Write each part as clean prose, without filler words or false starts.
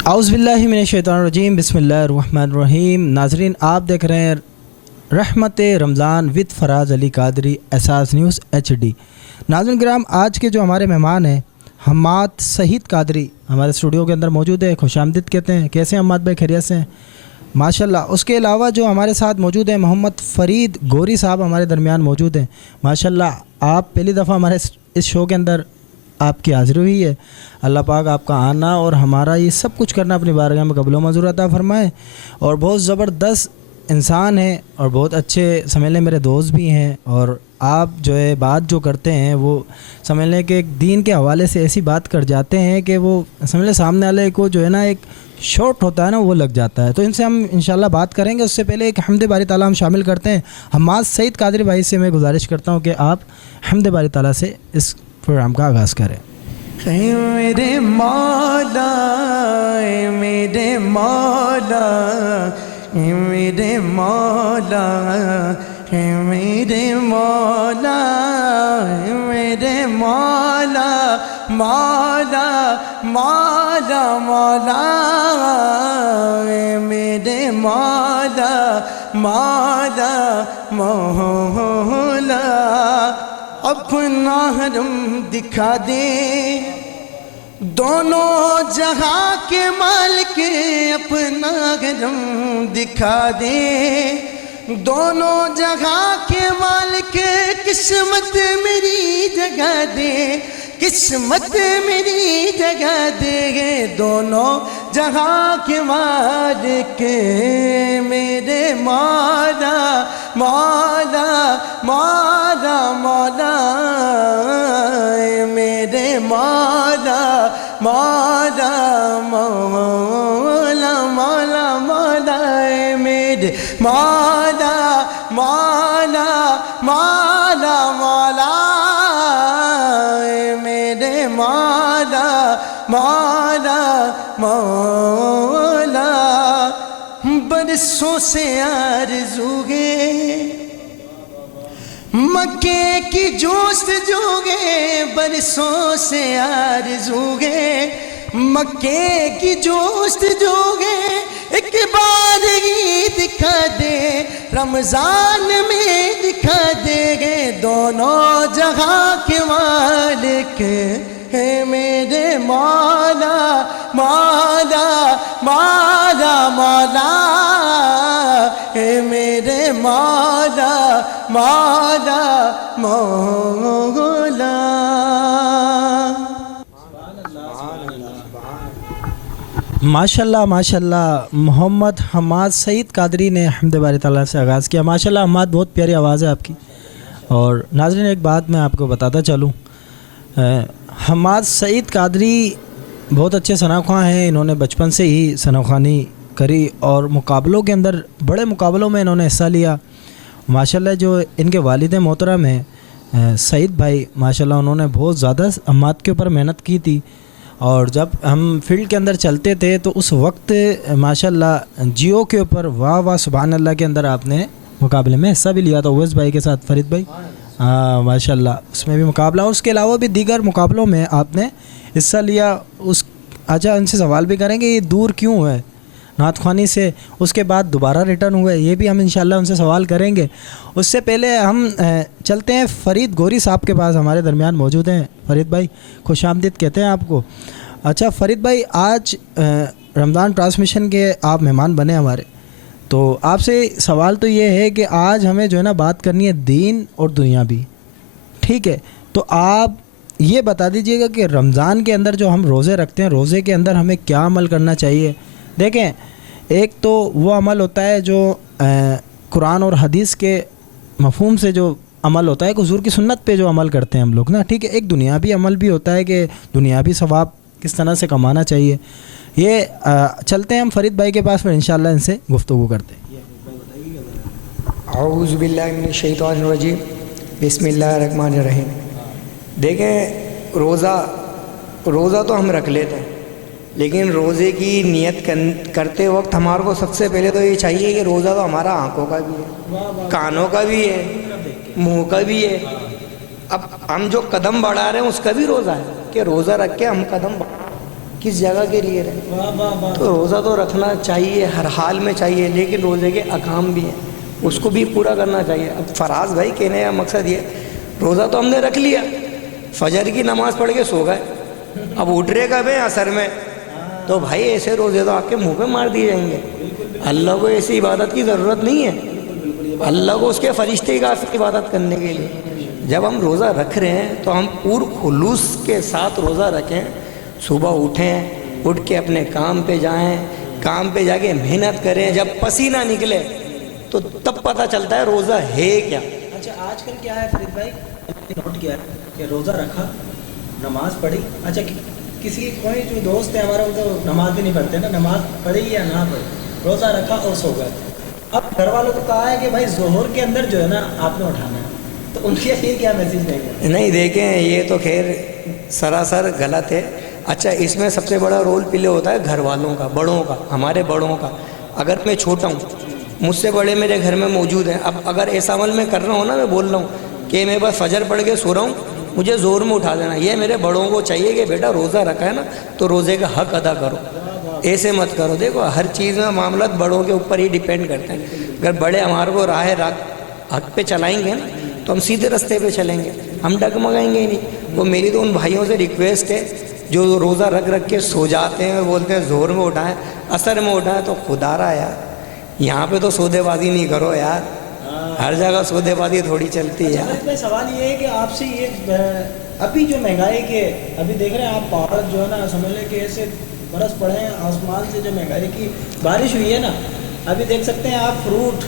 औज़ु बिल्लाहि मिनश्शैतानिर्रजीम बिस्मिल्लाहिर्रहमानिर्रहीम। नाज़रीन, आप देख रहे हैं रहमत रमज़ान विद फराज अली कादरी एहसास न्यूज़ HD। नाज़रीन किराम, आज के जो हमारे मेहमान हैं हम्माद सईद कादरी हमारे स्टूडियो के अंदर मौजूद है। खुशामदीद कहते हैं। कैसे हैं हम्माद भाई? खैरियत से हैं माशाल्लाह। उसके अलावा जो हमारे साथ मौजूद हैं मोहम्मद फ़रीद गोरी साहब हमारे दरमियान मौजूद हैं माशाल्लाह। आप पहली दफ़ा हमारे इस शो के अंदर आपकी हाज़िरी हुई है। अल्लाह पाक आपका आना और हमारा ये सब कुछ करना अपनी बारगाह में कबूल व मंजूर अता फरमाए। और बहुत ज़बरदस्त इंसान हैं और बहुत अच्छे समझ लें मेरे दोस्त भी हैं। और आप जो है बात जो करते हैं वो समझ लें कि दीन के हवाले से ऐसी बात कर जाते हैं कि वो समझ लें सामने वाले को जो है ना एक शॉर्ट होता है ना वो लग जाता है। तो इनसे हम इंशाल्लाह बात करेंगे। उससे पहले एक हम्द बारी ताला हम शामिल करते हैं। हम्माद सईद कादरी भाई से मैं गुजारिश करता हूँ कि आप हम्द बारी ताला से इस प्रोग्राम का आगाज़ करें। मेरे मौला मेरे मौला मेरे मौला मेरे मौला मेरे मौला मौला मौला मौला मेरे मौला मौला मौला अपना हरम दिखा दे दोनों जहां के मालिक अपना हरम दिखा दे दोनों जहां के मालिक किस्मत मेरी जगह दे किस्मत मेरी जगह दे दोनों जहां के मालिक मेरे मौला मौला मौला मौला मेरे मौला मौला मौला मौला मौला मेरे मौला मौला मौला मौला मेरे मौला मौला मौला बरसों से आरज़ू है मक्के की जोस्त जोगे बरसों से आरज़ू है मक्के की जोस्त जोगे एक बार ही दिखा दे रमज़ान में दिखा देंगे दोनों जहां के मालिक है मेरे मौला मौला मौला मौला है मेरे मौला मौला मौला। माशाल्लाह माशाल्लाह। मोहम्मद हम्माद सईद कादरी ने हम्द बारी ताला से आगाज़ किया। माशाल्लाह हम्माद, बहुत प्यारी आवाज़ है आपकी। और नाज़रीन एक बात मैं आपको बताता चलूँ, हम्माद सईद कादरी बहुत अच्छे सनाख्वां हैं। इन्होंने बचपन से ही सनाख्वानी करी और मुकाबलों के अंदर बड़े मुकाबलों में इन्होंने हिस्सा लिया माशाल्लाह। जो इनके वालिद मोहतरम हैं सईद भाई माशाल्लाह, उन्होंने बहुत ज़्यादा हम्माद के ऊपर मेहनत की थी। और जब हम फील्ड के अंदर चलते थे तो उस वक्त माशाल्लाह जियो के ऊपर वाह वाह सुभान अल्लाह के अंदर आपने मुकाबले में हिस्सा भी लिया था उवैस भाई के साथ, फरीद भाई। हाँ माशाल्लाह, उसमें भी मुकाबला और उसके अलावा भी दीगर मुकाबलों में आपने हिस्सा लिया। अच्छा, इनसे सवाल भी करेंगे ये दूर क्यों है नात ख़्वानी से, उसके बाद दोबारा रिटर्न हुए, ये भी हम इंशाल्लाह उनसे सवाल करेंगे। उससे पहले हम चलते हैं फ़रीद गोरी साहब के पास, हमारे दरमियान मौजूद हैं। फ़रीद भाई खुशामदीद कहते हैं आपको। अच्छा फ़रीद भाई, आज रमज़ान ट्रांसमिशन के आप मेहमान बने हमारे, तो आपसे सवाल तो ये है कि आज हमें जो है ना बात करनी है दीन और दुनिया भी, ठीक है? तो आप ये बता दीजिएगा कि रमज़ान के अंदर जो हम रोज़े रखते हैं, रोज़े के अंदर हमें क्या अमल करना चाहिए। देखें, एक तो वो अमल होता है जो कुरान और हदीस के मफ़हूम से जो अमल होता है, हुज़ूर की सुन्नत पे जो अमल करते हैं हम लोग ना, ठीक है। एक दुनियावी अमल भी होता है कि दुनियावी सवाब किस तरह से कमाना चाहिए। ये चलते हैं हम फ़रीद भाई के पास, फिर इंशाल्लाह इनसे गुफ्तगू करते हैं। औज़ु बिल्लाहि मिनश शैतानिर रजीम बिस्मिल्लाहिर रहमानिर रहीम। देखें, रोज़ा तो हम रख लेते हैं, लेकिन रोज़े की नियत करते वक्त हमारे को सबसे पहले तो ये चाहिए कि रोज़ा तो हमारा आँखों का भी है, कानों का भी है, मुंह का भी है। अब हम जो कदम बढ़ा रहे हैं उसका भी रोज़ा है कि रोज़ा रख के हम कदम बढ़ा। کس جگہ کے لیے رہے. تو روزہ تو رکھنا چاہیے، ہر حال میں چاہیے، لیکن روزے کے احکام بھی ہیں، اس کو بھی پورا کرنا چاہیے. اب فراز بھائی کہنے کا مقصد یہ، روزہ تو ہم نے رکھ لیا، فجر کی نماز پڑھ کے سو گئے، اب اٹھ رہے کب ہیں عصر میں، تو بھائی ایسے روزے تو آپ کے منہ پہ مار دیے جائیں گے. اللہ کو ایسی عبادت کی ضرورت نہیں ہے، اللہ کو اس کے فرشتے کا عبادت کرنے کے لیے. جب ہم روزہ رکھ رہے ہیں تو ہم پور خلوص کے ساتھ روزہ رکھیں، صبح اٹھیں، اٹھ کے اپنے کام پہ جائیں، کام پہ جا کے محنت کریں، جب پسینہ نکلے تو تب پتہ چلتا ہے روزہ ہے کیا. اچھا آج کل کیا ہے فرید بھائی، نوٹ کیا ہے کہ روزہ رکھا، نماز پڑھی، اچھا کسی کوئی جو دوست ہے ہمارا وہ تو نماز بھی نہیں پڑھتے نا، نماز پڑھی یا نہ پڑھی، روزہ رکھا اور سو گئے. اب گھر والوں کو کہا ہے کہ بھائی ظہر کے اندر جو ہے نا آپ نے اٹھانا ہے، تو ان کے لیے کیا میسیج دیں گے؟ نہیں دیکھیں، یہ تو خیر سراسر غلط ہے. اچھا اس میں سب سے بڑا رول پلے ہوتا ہے گھر والوں کا، بڑوں کا، ہمارے بڑوں کا. اگر میں چھوٹا ہوں، مجھ سے بڑے میرے گھر میں موجود ہیں، اب اگر ایسا عمل میں کر رہا ہوں نا، میں بول رہا ہوں کہ میں بس فجر پڑھ کے سو رہا ہوں، مجھے زور میں اٹھا دینا، یہ میرے بڑوں کو چاہیے کہ بیٹا روزہ رکھا ہے نا تو روزے کا حق ادا کرو، ایسے مت کرو. دیکھو ہر چیز میں معاملات بڑوں کے اوپر ہی ڈیپینڈ کرتے ہیں. اگر بڑے ہمارے کو راہ حق پہ چلائیں گے نا تو ہم سیدھے رستے پہ چلیں گے، ہم ڈگمگائیں گے ہی نہیں. وہ میری تو ان بھائیوں سے ریکویسٹ ہے جو روزہ رکھ کے سو جاتے ہیں، بولتے ہیں زہر میں اٹھائیں، عصر میں اٹھائیں، تو خدا را یار یہاں پہ تو سودے بازی نہیں کرو یار، ہر جگہ سودے بازی تھوڑی چلتی ہے. اچھا سوال یہ ہے کہ آپ سے یہ ابھی جو مہنگائی کے ابھی دیکھ رہے ہیں آپ، پہاڑ جو ہے نا سمجھ لیں کہ ایسے برس پڑے ہیں آسمان سے، جو مہنگائی کی بارش ہوئی ہے نا، ابھی دیکھ سکتے ہیں آپ فروٹ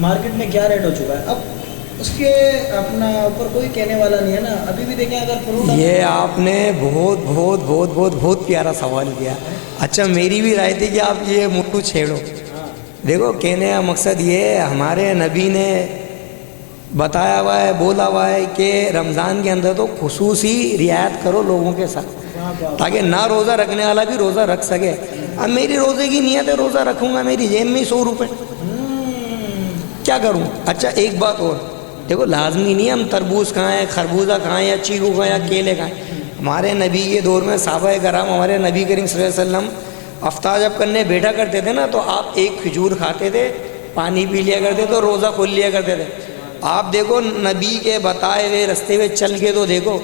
مارکیٹ میں کیا ریٹ ہو چکا ہے. اب اس کے اپنا اوپر کوئی کہنے والا نہیں ہے نا. ابھی بھی دیکھیں اگر فروٹ، یہ آپ نے بہت بہت بہت بہت بہت پیارا سوال کیا. اچھا میری بھی رائے تھی کہ آپ یہ موضوع چھیڑو. دیکھو کہنے کا مقصد یہ ہے، ہمارے نبی نے بتایا ہوا ہے، بولا ہوا ہے کہ رمضان کے اندر تو خصوصی رعایت کرو لوگوں کے ساتھ، تاکہ نہ روزہ رکھنے والا بھی روزہ رکھ سکے. اب میری روزے کی نیت ہے روزہ رکھوں گا، میری جیب میں 100 روپے، کیا کروں. اچھا ایک بات اور، دیکھو لازمی نہیں ہم تربوز کھائیں، خربوزہ کھائیں، یا چیکو کھائیں، یا کیلے کھائیں. ہمارے نبی کے دور میں صحابہ کرام، ہمارے نبی کریم صلی اللہ علیہ وسلم افطار جب کرنے بیٹھا کرتے تھے نا، تو آپ ایک کھجور کھاتے تھے، پانی پی لیا کرتے تھے، روزہ کھول لیا کرتے تھے. آپ دیکھو نبی کے بتائے ہوئے رستے پہ چل کے تو دیکھو،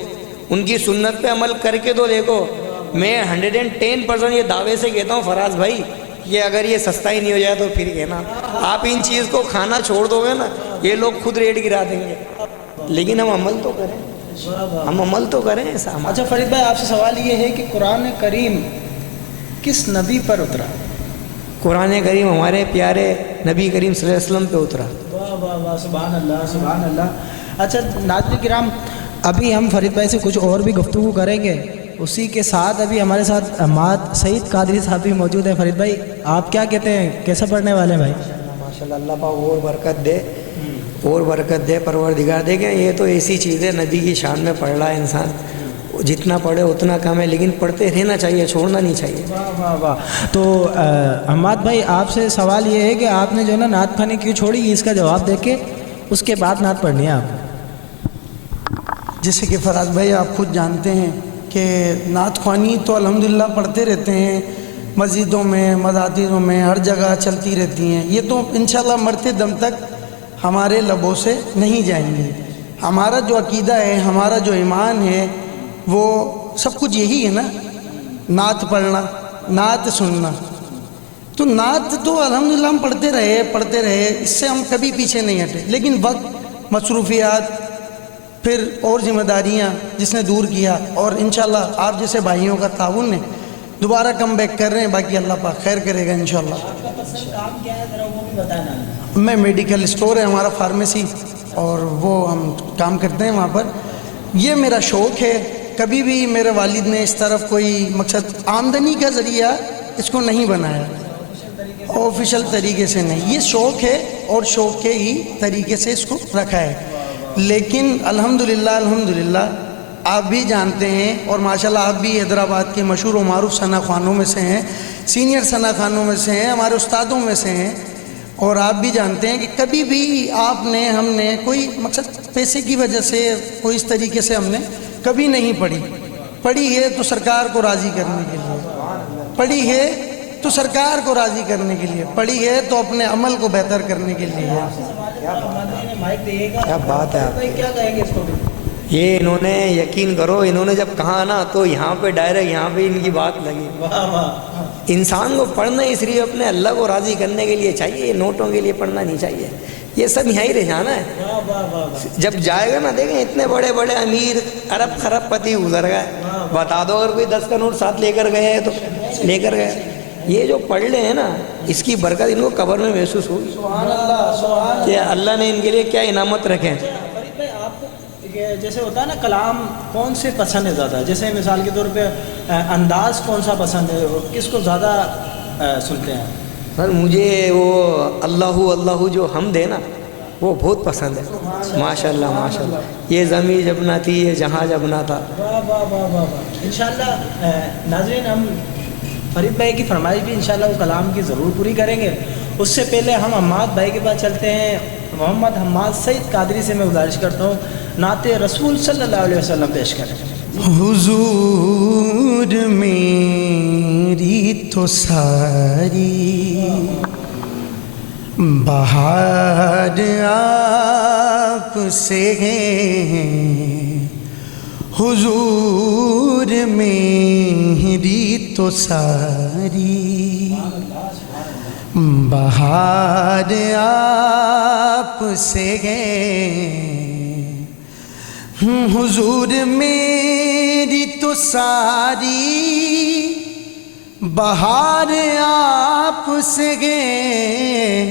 ان کی سنت پہ عمل کر کے تو دیکھو. میں 110% یہ دعوے سے کہتا ہوں فراز بھائی، یہ اگر یہ سستا ہی نہیں ہو جائے تو پھر کہنا آپ ان چیز کو کھانا چھوڑ دو گے نا، یہ لوگ خود ریٹ گرا دیں گے. لیکن ہم عمل تو کریں، ہم عمل تو کریں ایسا. اچھا فرید بھائی آپ سے سوال یہ ہے کہ قرآن کریم کس نبی پر اترا؟ قرآن کریم ہمارے پیارے نبی کریم صلی اللہ علیہ وسلم پہ اترا. واہ واہ واہ، سبحان اللہ سبحان اللہ. اچھا ناظرین کرام، ابھی ہم فرید بھائی سے کچھ اور بھی گفتگو کریں گے، اسی کے ساتھ ابھی ہمارے ساتھ عماد سعید قادری صاحب بھی موجود ہیں. فرید بھائی آپ کیا کہتے ہیں، کیسا پڑھنے والے ہیں بھائی؟ ماشاءاللہ اللہ پاک اور برکت دے، اور برکت دے پروردگار. دیکھیں یہ تو ایسی چیز ہے، نبی کی شان میں پڑھ رہا ہے انسان، جتنا پڑھے اتنا کم ہے، لیکن پڑھتے رہنا چاہیے، چھوڑنا نہیں چاہیے. واہ واہ واہ. تو عماد بھائی آپ سے سوال یہ ہے کہ آپ نے جو ہے نا نعت خوانی کیوں چھوڑی، اس کا جواب دے کے اس کے بعد نعت پڑھنی ہے آپ. جیسے کہ فراز بھائی آپ خود جانتے ہیں کہ نعت خوانی تو الحمدللہ پڑھتے رہتے ہیں، مسجدوں میں، مزادوں میں، ہر جگہ چلتی رہتی ہیں. یہ تو انشاءاللہ مرتے دم تک ہمارے لبوں سے نہیں جائیں گی. ہمارا جو عقیدہ ہے، ہمارا جو ایمان ہے، وہ سب کچھ یہی ہے نا، نعت پڑھنا، نعت سننا. تو نعت تو الحمدللہ ہم پڑھتے رہے، اس سے ہم کبھی پیچھے نہیں ہٹے. لیکن وقت، مصروفیات، پھر اور ذمہ داریاں جس نے دور کیا، اور انشاءاللہ آپ جیسے بھائیوں کا تعاون نے دوبارہ کم بیک کر رہے ہیں. باقی اللہ پاک خیر کرے گا انشاءاللہ. آپ کا پسند کام کیا ہے ذرا وہ بھی بتانا. میں میڈیکل اسٹور ہے ہمارا، فارمیسی، اور وہ ہم کام کرتے ہیں وہاں پر. یہ میرا شوق ہے. کبھی بھی میرے والد نے اس طرف کوئی مقصد آمدنی کا ذریعہ اس کو نہیں بنایا، آفیشل طریقے سے نہیں. یہ شوق ہے اور شوق کے ہی طریقے سے اس کو رکھا ہے. لیکن الحمدللہ آپ بھی جانتے ہیں، اور ماشاءاللہ آپ بھی حیدرآباد کے مشہور و معروف ثنا خوانوں میں سے ہیں، سینئر ثنا خوانوں میں سے ہیں، ہمارے استادوں میں سے ہیں. اور آپ بھی جانتے ہیں کہ کبھی بھی آپ نے، ہم نے کوئی مقصد پیسے کی وجہ سے کوئی اس طریقے سے ہم نے کبھی نہیں پڑھی ہے تو سرکار کو راضی کرنے کے لیے. پڑھی ہے تو سرکار کو راضی کرنے کے لیے، پڑھی ہے تو اپنے عمل کو بہتر کرنے کے لیے ہے۔ کیا بات ہے آپ کی۔ کیا کہیں گے اس کو؟ یہ انہوں نے یقین کرو، انہوں نے جب کہا نا تو یہاں پہ ڈائریکٹ یہاں پہ ان کی بات لگی۔ واہ واہ، انسان کو پڑھنا اس لیے اپنے اللہ کو راضی کرنے کے لیے چاہیے، یہ نوٹوں کے لیے پڑھنا نہیں چاہیے، یہ سب یہاں ہی رہ جانا ہے۔ واہ واہ واہ، جب جائے گا نا دیکھیں اتنے بڑے بڑے امیر ارب خرب پتی گزر گئے، بتا دو اگر کوئی 10 کا نوٹ ساتھ لے کر گئے تو لے کر گئے۔ یہ جو پڑھ لے ہیں نا اس کی برکت ان کو قبر میں محسوس ہوگی سبحان اللہ، سبحان کہ اللہ نے ان کے لیے کیا انعامت رکھے ہیں۔ فرید بھائی آپ کو یہ جیسے ہوتا ہے نا کلام کون سے پسند ہے زیادہ، جیسے مثال کے طور پہ انداز کون سا پسند ہے، کس کو زیادہ سنتے ہیں؟ سر مجھے وہ اللہ اللہ جو حمد ہے نا وہ بہت پسند ہے، ماشاء اللہ ماشاء اللہ۔ یہ زمین جب نہ تھی یہ جہاں جب نہ تھا۔ واہ واہ واہ واہ واہ، انشاءاللہ ناظرین ہم فرید بھائی کی فرمائش بھی انشاءاللہ وہ کلام کی ضرور پوری کریں گے۔ اس سے پہلے ہم حماد بھائی کے پاس چلتے ہیں۔ محمد حماد سعید قادری سے میں گزارش کرتا ہوں نعت رسول صلی اللہ علیہ وسلم پیش کریں۔ حضور میری تو ساری بہار آپ سے ہے، حضور میری تو ساری بہار آپ سے ہے، حضور میری تو ساری بہار آپ سے گئے،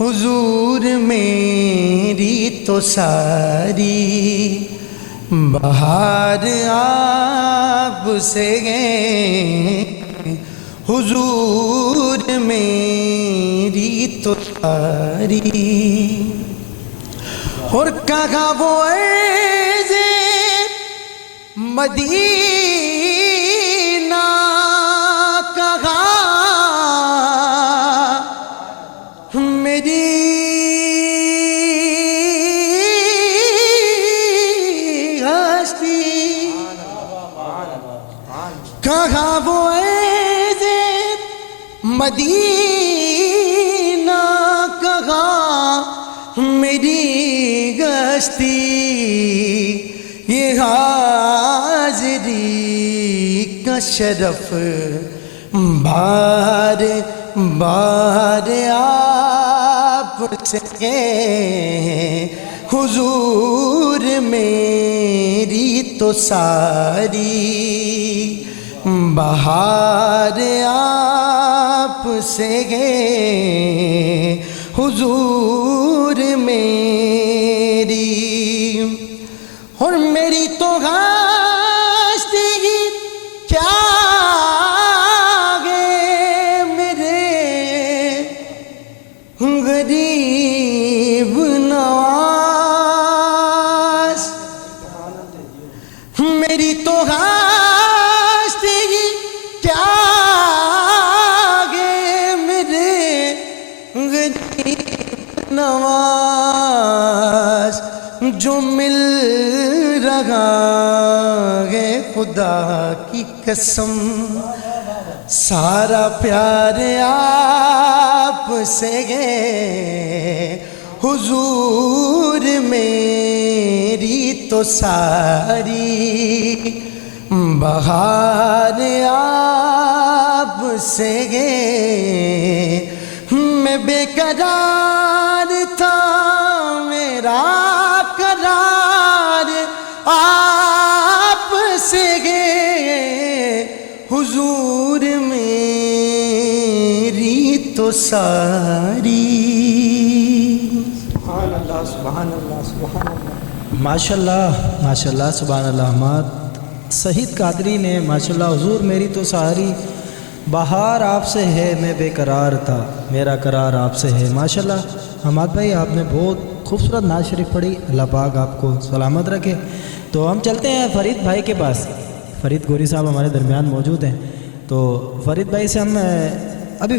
حضور میری تو ساری بہار آپ سے گئے، حضور میری تو ساری۔ اور کہا وہ عرض مدینہ، کہا میری ہستی، کہا وہ عرض مدینہ، کہا میری گشتی، یہ حاضری کا شرف بار بار آپ سے ہے، حضور میری تو ساری بہار آپ سے ہے، حضور میری۔ اور میری تو ہستی کیا گے میرے غریب نواز، میری تو ہستی کیا گے میرے غریب نواز، جو مل رہا ہے خدا کی قسم، سارا پیار آپ سے ہے، حضور میری تو ساری بہار آپ سے ہے، میں بے قرار تھا میرا قرار آپ سے ہے، حضور میری تو ساری۔ سبحان اللہ سبحان اللہ سبحان اللہ۔ ماشاءاللہ ماشاءاللہ سبحان اللہ۔ حماد سعید قادری نے ماشاءاللہ حضور میری تو ساری بہار آپ سے ہے، میں بے قرار تھا میرا قرار آپ سے ہے۔ ماشاءاللہ حماد بھائی آپ نے بہت خوبصورت نعت شریف پڑھی، اللہ پاک آپ کو سلامت رکھے۔ تو ہم چلتے ہیں فرید بھائی کے پاس۔ فرید گوری صاحب ہمارے درمیان موجود ہیں، تو فرید بھائی سے ہم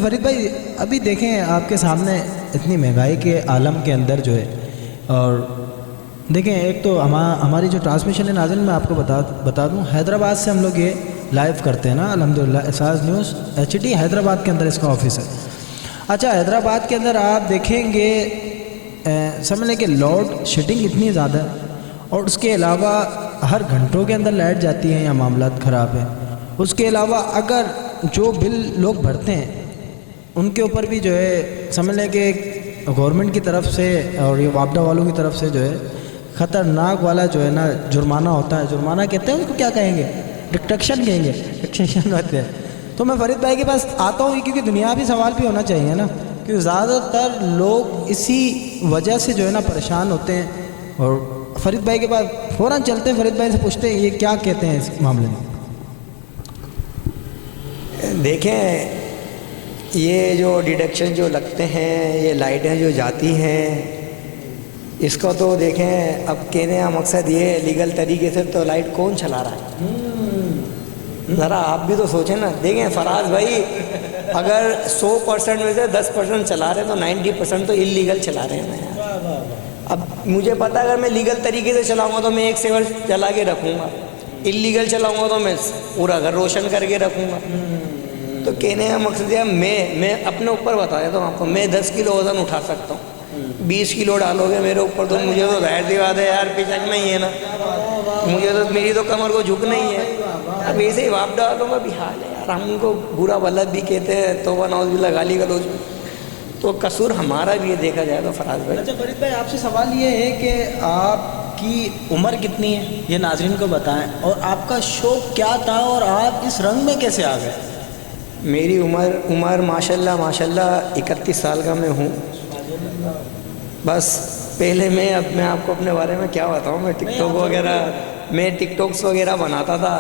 فرید بھائی ابھی دیکھیں آپ کے سامنے اتنی مہنگائی کے عالم کے اندر جو ہے، اور دیکھیں ایک تو ہماری جو ٹرانسمیشن ہے ناظرین میں آپ کو بتا دوں، حیدرآباد سے ہم لوگ یہ لائیو کرتے ہیں نا الحمدللہ احساس نیوز HD حیدرآباد کے اندر اس کا آفس ہے. اچھا حیدرآباد کے اندر آپ دیکھیں گے سمجھ لیں کہ لوڈ شیڈنگ اتنی زیادہ ہے اور اس کے علاوہ ہر گھنٹوں کے اندر لائٹ جاتی ہیں یا معاملات خراب ہیں. اس کے علاوہ اگر جو بل لوگ بھرتے ہیں ان کے اوپر بھی جو ہے سمجھ لیں کہ گورنمنٹ کی طرف سے اور یہ وابڈہ والوں کی طرف سے جو ہے خطرناک والا جو ہے نا جرمانہ ہوتا ہے. جرمانہ کہتے ہیں اس کو کیا کہیں گے؟ ڈکٹیشن کہیں گے. ڈکٹیشن ہوتے ہیں. تو میں فرید بھائی کے پاس آتا ہوں کیونکہ دنیاوی سوال بھی ہونا چاہیے نا, کیونکہ زیادہ تر لوگ اسی وجہ سے جو ہے نا پریشان ہوتے ہیں. اور فرید بھائی کے پاس فوراً چلتے ہیں, فرید بھائی سے پوچھتے ہیں یہ کیا کہتے ہیں اس معاملے میں. دیکھیں یہ جو ڈیڈکشن جو لگتے ہیں, یہ لائٹیں جو جاتی ہیں, اس کو تو دیکھیں اب کہنے کا مقصد یہ ہے لیگل طریقے سے تو لائٹ کون چلا رہا ہے؟ ذرا آپ بھی تو سوچیں نا. دیکھیں فراز بھائی اگر 100% میں سے 10% چلا رہے ہیں تو 90% تو انلیگل چلا رہے ہیں نا یار. اب مجھے پتا اگر میں لیگل طریقے سے چلاؤں گا تو میں 1 سیور چلا کے رکھوں گا, انلیگل چلاؤں گا تو میں پورا گھر روشن کر کے رکھوں گا. تو کہنے کا مقصد یہ میں اپنے اوپر بتا دیتا ہوں آپ کو, میں 10 کلو وزن اٹھا سکتا ہوں, 20 کلو ڈالو گے میرے اوپر تو مجھے تو ظاہر سی بات ہے یار پچکنا ہی ہے نا, مجھے تو میری تو کمر کو جھکنا ہی ہے. اب ایسے ہی واپ ڈالوں گا بھی حال ہے یار, ہم ان کو برا بلد بھی کہتے ہیں, توبہ نعوذ باللہ گالی گلوچ, تو قصور ہمارا بھی یہ دیکھا جائے تو فراز بھائی. اچھا فرید بھائی آپ سے سوال یہ ہے کہ آپ کی عمر کتنی ہے یہ ناظرین کو بتائیں, اور آپ کا شوق کیا تھا اور آپ اس رنگ میں کیسے آ گئے؟ میری عمر ماشاءاللہ 31 سال کا میں ہوں. بس پہلے میں آپ کو اپنے بارے میں کیا بتاؤں, میں ٹک ٹاکس وغیرہ بناتا تھا,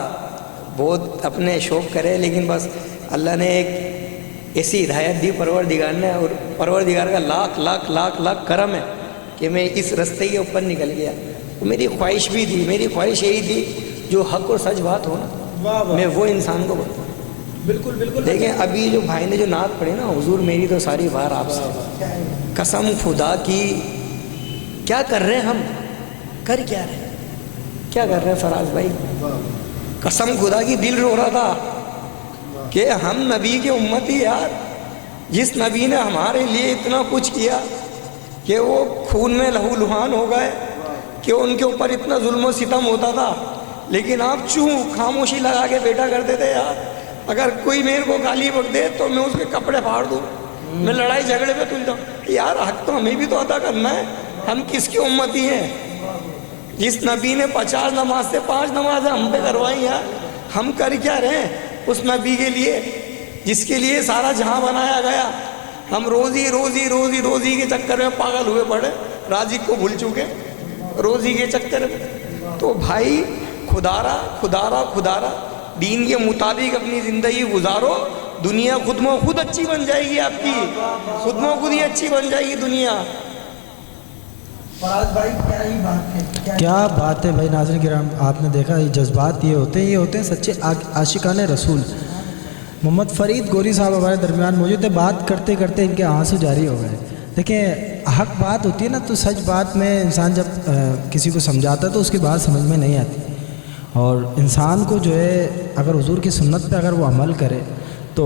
بہت اپنے شوق کرے, لیکن بس اللہ نے ایک ایسی ہدایت دی پروردگار نے, اور پروردگار کا لاکھ لاکھ لاکھ لاکھ کرم ہے کہ میں اس رستے کے اوپر نکل گیا. تو میری خواہش بھی تھی, میری خواہش یہی تھی جو حق اور سچ بات ہو نا میں وہ انسان کو بتاؤں. بالکل بالکل. دیکھیں ابھی جو بھائی نے جو نعت پڑھی نا, حضور میری تو ساری بار آپ سے قسم خدا کی, کیا کر رہے ہیں ہم, کر کیا رہے ہیں, کیا کر رہے ہیں فراز بھائی؟ قسم خدا کی دل رو رہا تھا کہ ہم نبی کے امتی یار, جس نبی نے ہمارے لیے اتنا کچھ کیا کہ وہ خون میں لہو لہان ہو گئے, کہ ان کے اوپر اتنا ظلم و ستم ہوتا تھا, لیکن آپ چوں خاموشی لگا کے بیٹھا کرتے تھے یار. اگر کوئی میرے کو گالی بک دے تو میں اس کے کپڑے پھاڑ دوں, میں لڑائی جھگڑے پہ تل جاؤں. یار حق تو ہمیں بھی تو ادا کرنا ہے, ہم کس کی امتی ہیں؟ جس نبی نے 50 نماز سے 5 نمازیں ہم پہ کروائی یار, ہم کر کیا رہے ہیں اس نبی کے لیے جس کے لیے سارا جہاں بنایا گیا؟ ہم روزی کے چکر میں پاگل ہوئے پڑے, رازق کو بھول چکے روزی کے چکر میں. تو بھائی خدارا دین کے مطابق اپنی زندگی گزارو, دنیا خود میں خود اچھی بن جائے گی, آپ کی خود میں خود ہی اچھی بن جائے گی دنیا. فراز بھائی کیا ہی بات ہے, کیا بات ہے بھائی. ناظرین کرام آپ نے دیکھا یہ جذبات یہ ہوتے ہیں سچے عاشقان رسول. محمد فرید گوری صاحب ہمارے درمیان موجود تھے, بات کرتے کرتے ان کے آنسو جاری ہو گئے. دیکھیں حق بات ہوتی ہے نا, تو سچ بات میں انسان جب کسی کو سمجھاتا ہے تو اس کی بات سمجھ میں نہیں آتی, اور انسان کو جو ہے اگر حضور کی سنت پہ اگر وہ عمل کرے تو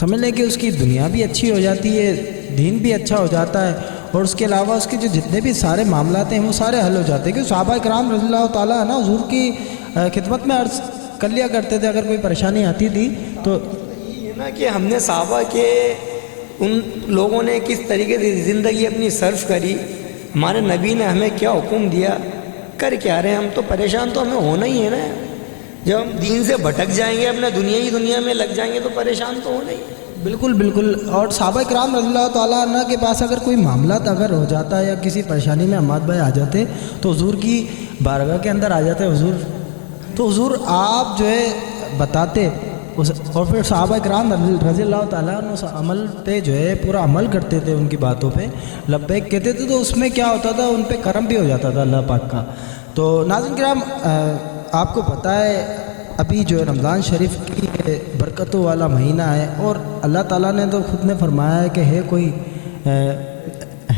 سمجھ لیں کہ اس کی دنیا بھی اچھی ہو جاتی ہے, دین بھی اچھا ہو جاتا ہے, اور اس کے علاوہ اس کے جو جتنے بھی سارے معاملات ہیں وہ سارے حل ہو جاتے ہیں. کہ صحابہ کرام رضی اللہ تعالیٰ نا حضور کی خدمت میں عرض کر لیا کرتے تھے اگر کوئی پریشانی آتی تھی تو. یہ نا کہ ہم نے صحابہ کے ان لوگوں نے کس طریقے سے زندگی اپنی صرف کری, ہمارے نبی نے ہمیں کیا حکم دیا, کر کیا رہے ہیں ہم. تو پریشان تو ہمیں ہونا ہی ہے نا, جب ہم دین سے بھٹک جائیں گے اپنے دنیا میں لگ جائیں گے تو پریشان تو ہونا ہی. بالکل بالکل. اور صحابہ کرام رضی اللہ تعالیٰ عنہ کے پاس اگر کوئی معاملات اگر ہو جاتا ہے یا کسی پریشانی میں حماد بھائی آ جاتے تو حضور کی بارگاہ کے اندر آ جاتے حضور, تو حضور آپ جو ہے بتاتے, اور پھر صحابہ کرام رضی اللہ تعالیٰ عنہ اس عمل پہ جو ہے پورا عمل کرتے تھے, ان کی باتوں پہ لبیک کہتے تھے, تو اس میں کیا ہوتا تھا ان پہ کرم بھی ہو جاتا تھا اللہ پاک کا. تو ناظرین کرام آپ کو پتہ ہے ابھی جو ہے رمضان شریف کی برکتوں والا مہینہ ہے, اور اللہ تعالیٰ نے تو خود نے فرمایا ہے کہ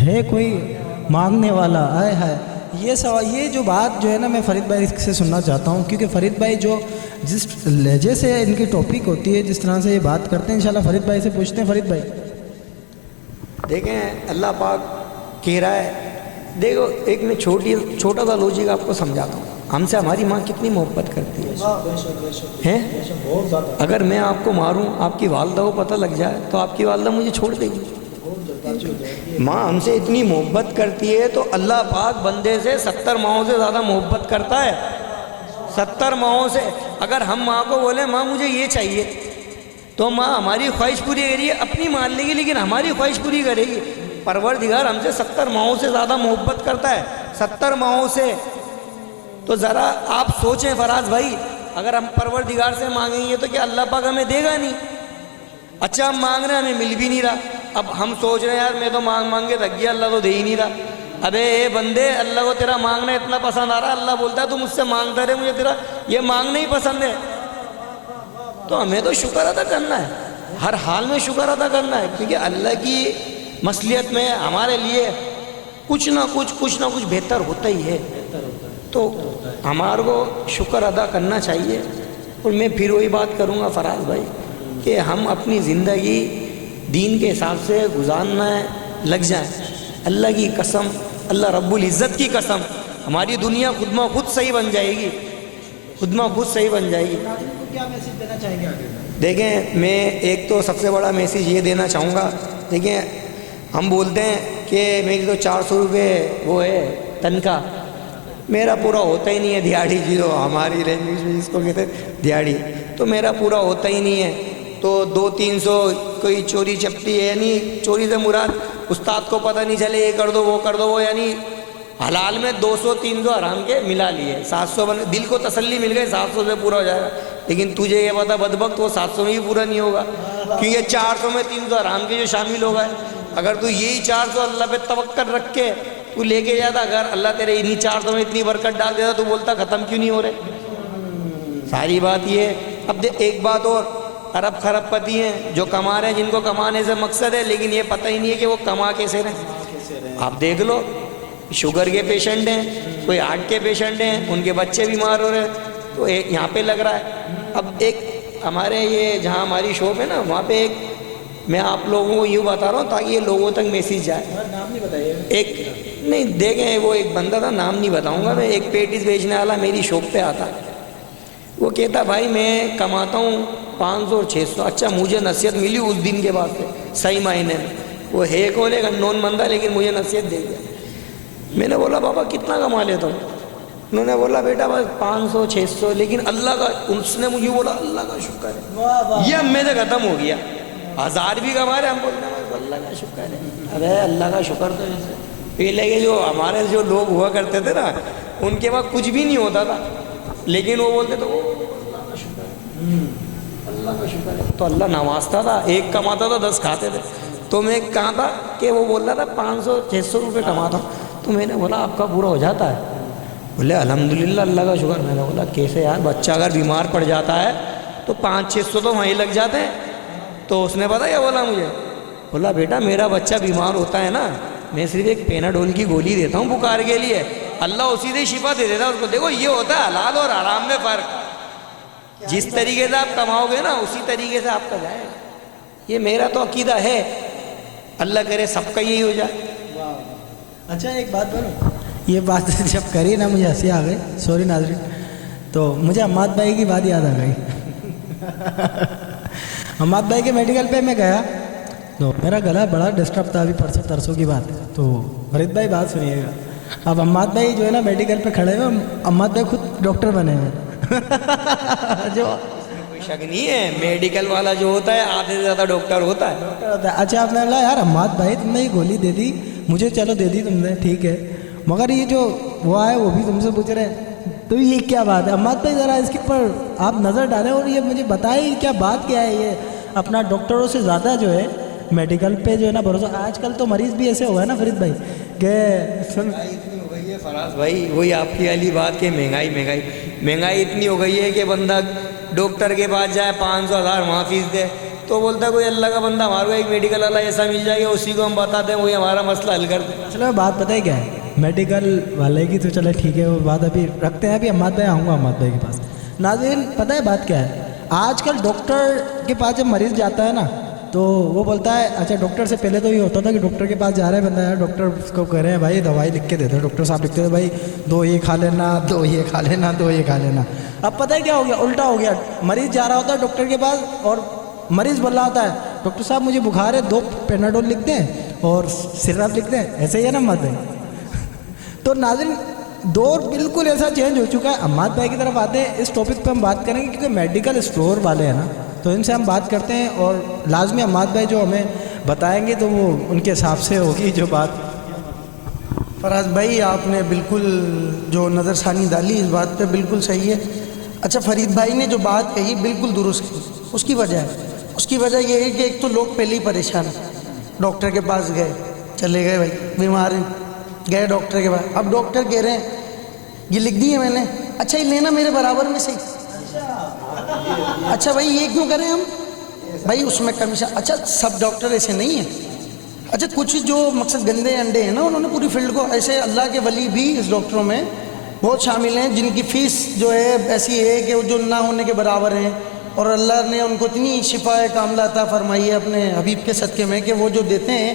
ہے کوئی مانگنے والا آئے ہے. یہ جو بات جو ہے نا میں فرید بھائی سے سننا چاہتا ہوں, کیونکہ فرید بھائی جو जिस लहजे से इनकी टॉपिक होती है, जिस तरह से ये बात करते हैं, इंशाल्लाह फरीद भाई से पूछते हैं। फरीद भाई, देखें अल्लाह पाक कह रहा है, देखो एक मैं छोटा सा लॉजिक आपको समझाता हूँ। हमसे हमारी माँ कितनी मोहब्बत करती है हैं? अगर मैं आपको मारूं, आपकी वालदा को पता लग जाए तो आपकी वालदा मुझे छोड़ देगी। माँ हमसे इतनी मोहब्बत करती है तो अल्लाह पाक बंदे से 70 माओं से ज़्यादा मोहब्बत करता है। 70 माओं से। अगर हम माँ को बोले माँ मुझे ये चाहिए, तो माँ हमारी ख्वाहिश पूरी करिए, अपनी मान लेगी लेकिन हमारी ख्वाहिश पूरी करेगी। परवरदिगार हमसे 70 माओं से ज़्यादा मोहब्बत करता है, 70 माओं से। तो ज़रा आप सोचें फराज भाई, अगर हम परवरदिगार से मांगेंगे तो क्या अल्लाह पाक हमें देगा नहीं? अच्छा हम मांग रहे हैं, हमें मिल भी नहीं रहा। अब हम सोच रहे हैं यार मैं तो मांग के थक गया, अल्लाह तो दे ही नहीं रहा। अबे ए बंदे, अल्लाह को तेरा मांगना इतना पसंद आ रहा है, अल्लाह बोलता है तू मुझसे मांगता रहे, मुझे तेरा ये मांगना ही पसंद है। तो हमें तो शुक्र अदा करना है, हर हाल में शुक्र अदा करना है, क्योंकि अल्लाह की मसलियत में हमारे लिए कुछ ना कुछ बेहतर होता ही है। तो हमारे को शुक्र अदा करना चाहिए। और मैं फिर वही बात करूँगा फराज भाई कि हम अपनी ज़िंदगी दीन के हिसाब से गुजारना लग जाए। अल्लाह की कसम, अल्लाह रब्बुल इज़्ज़त की कसम, हमारी दुनिया खुद में खुद सही बन जाएगी, खुद में खुद सही बन जाएगी। क्या मैसेज देना चाहेंगे आगे? देखें मैं एक तो सबसे बड़ा मैसेज ये देना चाहूँगा, देखें हम बोलते हैं कि मेरी तो 400 रुपये वो है तनख्वाह, मेरा पूरा होता ही नहीं है दिहाड़ी, जो हमारी लैंग्वेज में जिसको कहते हैं दिहाड़ी, तो मेरा पूरा होता ही नहीं है। तो 200-300 कोई चोरी चपटी है, यानी चोरी से मुराद उस्ताद को पता नहीं चले ये कर दो वो कर दो, वो यानी हलाल में 200-300 हराम के मिला लिए, 700 बन, दिल को तसल्ली मिल गई 700 से पूरा हो जाएगा। लेकिन तुझे ये पता बदबख्त वो 700 में भी पूरा नहीं होगा, क्योंकि 400 में 300 हराम के जो शामिल हो गए। अगर तू यही 400 अल्लाह पे तवक्कल रख के तू लेके जाता, अगर अल्लाह तेरे इन्हीं 400 में इतनी बरकत डाल देता, तो बोलता ख़त्म क्यों नहीं हो रहे। सारी बात ये। अब एक बात और, अरब खरबपति हैं जो कमा रहे हैं, जिनको कमाने से मकसद है, लेकिन ये पता ही नहीं है कि वो कमा कैसे रहे। आप देख लो, शुगर के पेशेंट हैं, कोई हार्ट के पेशेंट हैं, उनके बच्चे बीमार हो रहे हैं, तो यहाँ पे लग रहा है। अब एक हमारे ये जहाँ हमारी शॉप है ना, वहाँ पे एक मैं आप लोगों को यूँ बता रहा हूँ ताकि ये लोगों तक मैसेज जाए। नाम नहीं बताइए। एक नहीं देखें, वो एक बंदा था, नाम नहीं बताऊँगा मैं, एक पेटीज बेचने वाला मेरी शॉप पे आता, वो कहता भाई मैं कमाता हूँ 500 और 600। अच्छा मुझे नसीहत मिली उस दिन के बाद से सही मायने में, वो है कौन एक अननोन बंदा, लेकिन मुझे नसीहत दे दिया। मैंने बोला बाबा कितना कमा लेता हूँ? उन्होंने बोला बेटा बस 500-600, लेकिन अल्लाह का, उसने मुझे बोला अल्लाह का शुक्र है, ये अब मेरे ख़त्म हो गया। 1000 भी कमा रहे, हम बोलते हैं अल्लाह का शुक्र है। अरे अल्लाह का शुक्र तो पहले के जो हमारे जो लोग हुआ करते थे ना, उनके पास कुछ भी नहीं होता था, लेकिन वो बोलते थे वो अल्लाह का शुक्र है, अल्लाह का शुक्र है। तो अल्लाह नवाजता था, एक कमाता था 10 खाते थे। तो मैं कहा था कि वो बोल रहा था 500-600 रुपये कमाता हूँ। तो मैंने बोला आपका पूरा हो जाता है? बोले अल्हम्दुलिल्लाह अल्लाह का शुक्र। मैंने बोला कैसे यार, बच्चा अगर बीमार पड़ जाता है तो 500-600 तो वहीं लग जाते हैं। तो उसने पता क्या बोला मुझे, बोला बेटा मेरा बच्चा बीमार होता है ना, मैं सिर्फ एक पेनाडोल की गोली देता हूँ बुखार के लिए, अल्लाह उसी से शिफा दे देता है उसको। देखो ये होता है हलाल और हराम में फ़र्क, जिस तरीके से आप कमाओगे ना उसी तरीके से आपका जाएगा। ये मेरा तो अकीदा है, अल्लाह करे सबका यही हो जाए। अच्छा एक बात बोलूं, ये बात जब करी ना मुझे हंसी आ गई, सॉरी नाज़रीन, तो मुझे अम्माद भाई की बात याद आ गई। अम्माद भाई के मेडिकल पे मैं गया तो मेरा गला बड़ा डिस्टर्ब था, अभी परसों तरसों की बात है। तो फरीद भाई बात सुनिएगा, अब अम्माद भाई जो है ना मेडिकल पे खड़े हुए, अम्माद भाई खुद डॉक्टर बने हुए जो कोई शक नहीं है, मेडिकल वाला जो होता है आधे से ज़्यादा डॉक्टर होता है। अच्छा आपने बोला यार अम्माद भाई तुमने ये गोली दे दी मुझे, चलो दे दी तुमने ठीक है, मगर ये जो वो आए वो भी तुमसे पूछ रहे हैं, तो ये क्या बात है? अम्माद भाई ज़रा इसके ऊपर आप नज़र डालें और ये मुझे बताएं क्या बात क्या है। ये अपना डॉक्टरों से ज़्यादा जो है मेडिकल पे जो है ना भरोसा, आजकल तो मरीज़ भी ऐसे हो गए ना फरीद भाई के इतनी हो गई है फराज भाई, वही आपकी वाली बात कि महंगाई इतनी हो गई है कि बंदा डॉक्टर के पास जाए 500-1000 वहाँ फीस दे, तो बोलता है कोई अल्लाह का बंदा हमारे को एक मेडिकल वाला ऐसा मिल जाएगा उसी को हम बताते हैं वही हमारा मसला हल कर दे। असल में बात पता है क्या है, मेडिकल वाले की तो चले ठीक है वो बात अभी रखते हैं, अभी अम्माद भाई आऊँगा अम्माद भाई के पास, नाज़रीन पता है बात क्या है, आजकल डॉक्टर के पास जब मरीज़ जाता है ना तो वो बोलता है, अच्छा डॉक्टर से पहले तो ये होता था कि डॉक्टर के पास जा रहा है बंदा, यार डॉक्टर उसको कह रहे हैं भाई दवाई लिख के दे दो, डॉक्टर साहब लिखते थे भाई 2 ये खा लेना, 2 ये खा लेना, 2 ये खा लेना। अब पता है क्या हो गया, उल्टा हो गया, मरीज़ जा रहा होता है डॉक्टर के पास और मरीज़ बोल रहा होता है डॉक्टर साहब मुझे बुखार है, 2 पेनाडोल लिख दें और सिरप लिख दें, ऐसे ही है ना मत तो नाज़रीन दौर बिल्कुल ऐसा चेंज हो चुका है। अम्माद भाई की तरफ आते हैं, इस टॉपिक पे हम बात करेंगे क्योंकि मेडिकल स्टोर वाले हैं ना, तो इनसे हम बात करते हैं और लाजमी अम्माद भाई जो हमें बताएंगे तो वो उनके हिसाब से होगी जो बात। फराज भाई आपने बिल्कुल जो नज़रसानी डाली इस बात पे बिल्कुल सही है। अच्छा फरीद भाई ने जो बात कही बिल्कुल दुरुस्त की। उसकी वजह ये है कि एक तो लोग पहले ही परेशान हैं, डॉक्टर के पास गए, चले गए भाई बीमार हैं, गए डॉक्टर के पास, अब डॉक्टर कह रहे हैं ये लिख दी है मैंने, अच्छा ये लेना मेरे बराबर में सही, अच्छा भाई ये क्यों करें हम भाई, उसमें कमीशन, अच्छा सब डॉक्टर ऐसे नहीं हैं, अच्छा कुछ जो मकसद गंदे अंडे हैं ना उन्होंने पूरी फील्ड को ऐसे, अल्लाह के वली भी इस डॉक्टरों में बहुत शामिल हैं जिनकी फ़ीस जो है ऐसी है कि वो जो ना होने के बराबर हैं, और अल्लाह ने उनको इतनी शिफा कामला अता फरमाई है अपने हबीब के सदक़े में कि वो जो देते हैं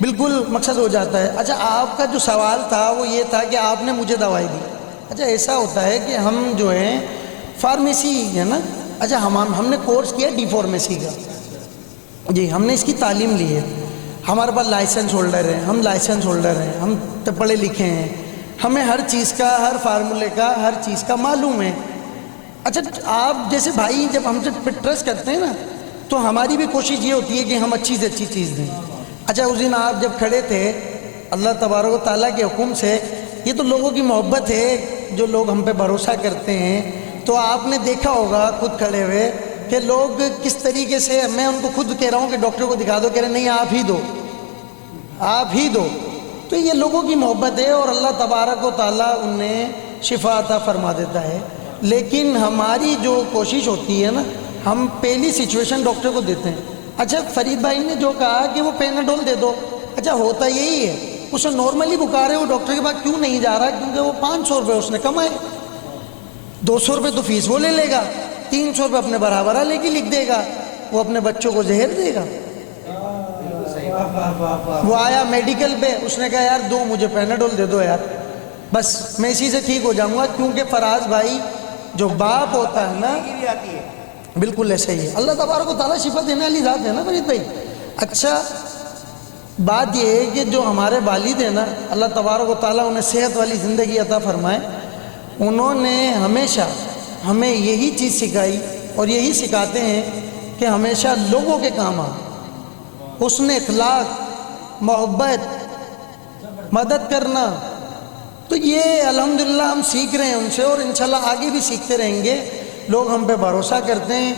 बिल्कुल मकसद हो जाता है। अच्छा आपका जो सवाल था वो ये था कि आपने मुझे दवाई दी, अच्छा ऐसा होता है कि हम जो है फार्मेसी है ना, अच्छा हमने कोर्स किया डी फार्मेसी का जी, हमने इसकी तालीम ली है, हमारे पास लाइसेंस होल्डर है, हम लाइसेंस होल्डर हैं, हम तो पढ़े लिखे हैं, हमें हर चीज़ का, हर फार्मूले का, हर चीज़ का मालूम है। अच्छा आप जैसे भाई जब हमसे ट्रस्ट करते हैं ना तो हमारी भी कोशिश ये होती है कि हम अच्छी से अच्छी चीज़ दें। अच्छा उस दिन आप जब खड़े थे अल्लाह तबारक व तआला के हुक्म से, ये तो लोगों की मोहब्बत है जो लोग हम पे भरोसा करते हैं, तो आपने देखा होगा खुद खड़े हुए कि लोग किस तरीके से, मैं उनको खुद कह रहा हूँ कि डॉक्टर को दिखा दो, कह रहे नहीं आप ही दो, आप ही दो, तो ये लोगों की मोहब्बत है और अल्लाह तबारक व तआला उन्हें शिफा अता फरमा देता है। लेकिन हमारी जो कोशिश होती है ना, हम पहली सिचुएशन डॉक्टर को देते हैं। अच्छा फरीद भाई ने जो कहा कि वो पेनाडोल दे दो, अच्छा होता यही है, उसे नॉर्मली बुखार है, वो डॉक्टर के पास क्यों नहीं जा रहा, क्योंकि वो 500 रुपये उसने कमाए, 200 रुपये तो फीस वो ले लेगा, 300 रुपये अपने बराबर लेके लिख देगा, वो अपने बच्चों को जहर देगा। वो आया मेडिकल पे, उसने कहा यार दो मुझे पेनाडोल दे दो यार, बस मैं इसी से ठीक हो जाऊंगा, क्योंकि फराज भाई जो बाप होता है ना बिल्कुल ऐसे ही है, अल्लाह तबारक व तआला शिफा देने वाली ज़ात है ना फरीद भाई। अच्छा बात ये है कि जो हमारे वालिद हैं ना, अल्लाह तबारक व तआला उन्हें सेहत वाली ज़िंदगी अता फरमाए, उन्होंने हमेशा हमें यही चीज़ सिखाई और यही सिखाते हैं कि हमेशा लोगों के काम आ, हुस्न इखलाक, मोहब्बत, मदद करना, तो ये अल्हम्दुलिल्लाह हम सीख रहे हैं उनसे और इंशाल्लाह आगे भी सीखते रहेंगे। लोग हम पे भरोसा करते हैं,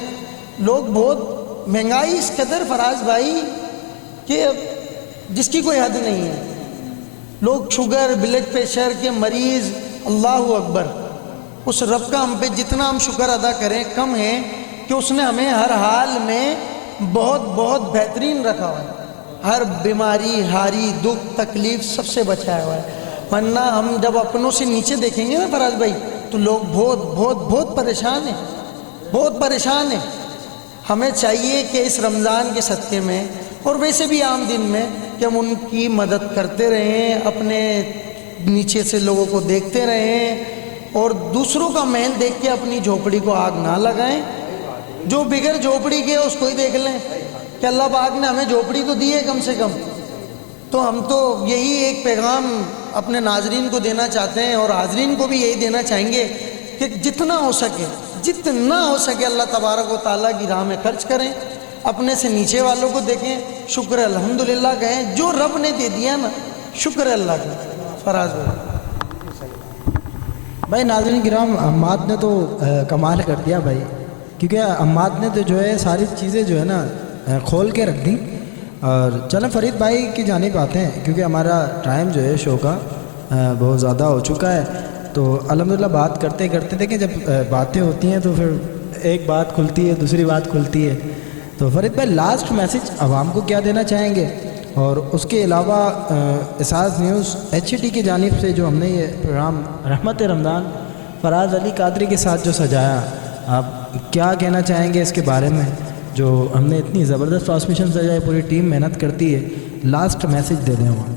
लोग बहुत महंगाई इस कदर फराज भाई कि जिसकी कोई हद नहीं है, लोग शुगर ब्लड प्रेशर के मरीज़, अल्लाहु अकबर, उस रब का हम पे जितना हम शुक्र अदा करें कम है कि उसने हमें हर हाल में बहुत बहुत बेहतरीन रखा हुआ है, हर बीमारी, हारी, दुख, तकलीफ़ सबसे बचाया हुआ है। वरना हम जब अपनों से नीचे देखेंगे ना फराज भाई, तो लोग बहुत बहुत बहुत परेशान हैं, बहुत परेशान हैं। हमें चाहिए कि इस रमज़ान के सदक़े में और वैसे भी आम दिन में कि हम उनकी मदद करते रहें, अपने नीचे से लोगों को देखते रहें और दूसरों का महल देख के अपनी झोपड़ी को आग ना लगाएं। जो बिगड़ झोपड़ी के उसको ही देख लें कि अल्लाह पाक ने हमें झोपड़ी तो दी है कम से कम। तो हम तो यही एक पैगाम अपने नाजरीन को देना चाहते हैं और हाजरीन को भी यही देना चाहेंगे कि जितना हो सके अल्लाह तबारक व तआला की राह में खर्च करें, अपने से नीचे वालों को देखें, शुक्र अल्हम्दुलिल्लाह कहें, जो रब ने दे दिया ना शुक्र अल्लाह का। फराज भाई नाज़रीन किराम, अम्माद ने तो कमाल कर दिया भाई, क्योंकि अम्माद ने तो जो है सारी चीज़ें जो है ना खोल के रख दी। और चलें फरीद भाई की जानिब आते हैं, क्योंकि हमारा टाइम जो है शो का बहुत ज़्यादा हो चुका है। तो अल्हम्दुलिल्लाह बात करते करते देखें, जब बातें होती हैं तो फिर एक बात खुलती है, दूसरी बात खुलती है। तो फरीद भाई लास्ट मैसेज आवाम को क्या देना चाहेंगे, और उसके अलावा एसास न्यूज़ HD की जानिब से जो हमने ये प्रोग्राम रहमत रमज़ान फराज अली कादरी के साथ जो सजाया, आप क्या कहना चाहेंगे इसके बारे में? जो हमने इतनी ज़बरदस्त ट्रांसमिशन सजाई, पूरी टीम मेहनत करती है, लास्ट मैसेज दे दें वहाँ।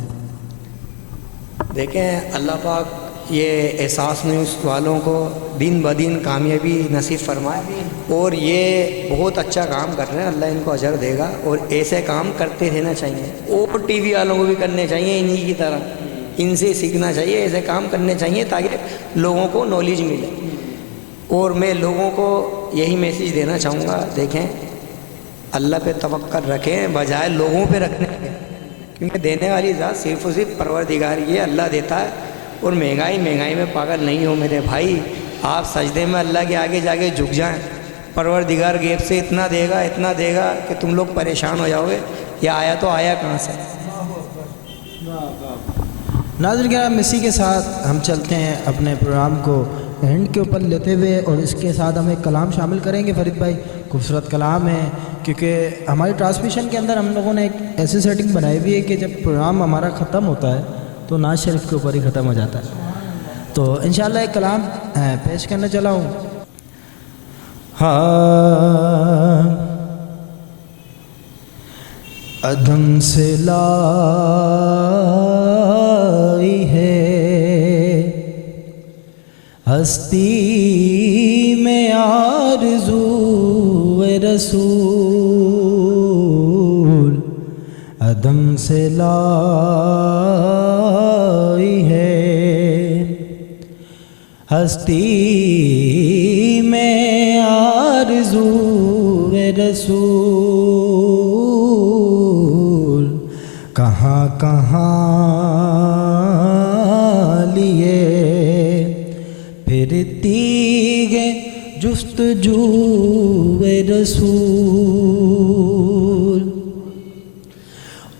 देखें, अल्लाह पाक ये एहसास न्यूज़ वालों को दिन ब दिन कामयाबी नसीब फरमाए और ये बहुत अच्छा काम कर रहे हैं, अल्लाह इनको अजर देगा और ऐसे काम करते रहना चाहिए और टीवी वालों को भी करने चाहिए इन्हीं की तरह, इनसे सीखना चाहिए, ऐसे काम करने चाहिए ताकि लोगों को नॉलेज मिले। और मैं लोगों को यही मैसेज देना चाहूँगा, देखें अल्लाह पे तवक्कल रखें बजाय लोगों पे रखने के, क्योंकि देने वाली ज़ात सिर्फ और सिर्फ परवरदिगार ये अल्लाह देता है। और महंगाई में पागल नहीं हो मेरे भाई, आप सजदे में अल्लाह के आगे जाके झुक जाएं, परवरदिगार गैब से इतना देगा कि तुम लोग परेशान हो जाओगे, या आया तो आया कहाँ से। नाज़रीन किराम, इसी के साथ हम चलते हैं अपने प्रोग्राम को एंड के ऊपर लेते हुए, और इसके साथ हम एक कलाम शामिल करेंगे फरीद भाई। खूबसूरत कलाम है, क्योंकि हमारी ट्रांसमिशन के अंदर हम लोगों ने एक ऐसी सेटिंग बनाई हुई है कि जब प्रोग्राम हमारा ख़त्म होता है तो नाज शरीफ के ऊपर ही ख़त्म हो जाता है। तो इंशाल्लाह एक कलाम पेश करने चला हूँ। हाँ, अदम से लाई है हस्ती में आरज़ू रसूल, अदम से लाई है हस्ती में आरज़ू रसूल, कहाँ लिए फिरती है जुस्तजू रसूल,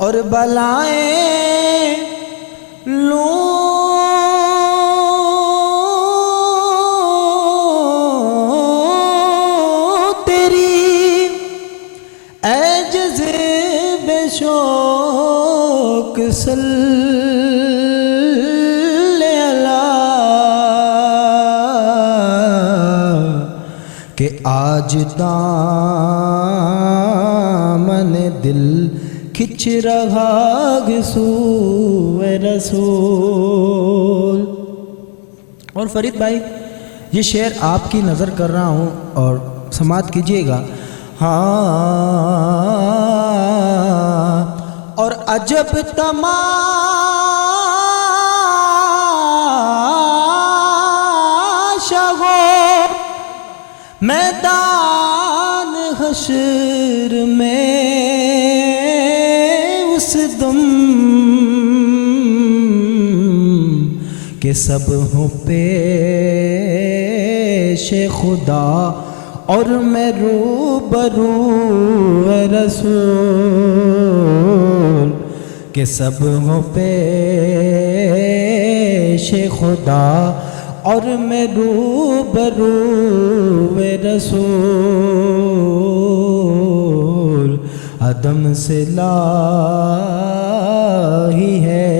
और बलाएं लूं तेरी ऐ जज़्बे शौक़ सल्ले अला, कि आज दामन दिल खिंच रहा हुज़ूर रसूल। और फरीद भाई, ये शेर आपकी नज़र कर रहा हूँ और समात कीजिएगा। हाँ, और अजब तमाशा हो मैदान हश्र में उस दम, के सब हो पेश खुदा और मैं रूबरू रसूल, के सब हो पेश खुदा और मैं रूबरू रसूल, अदम से लाही है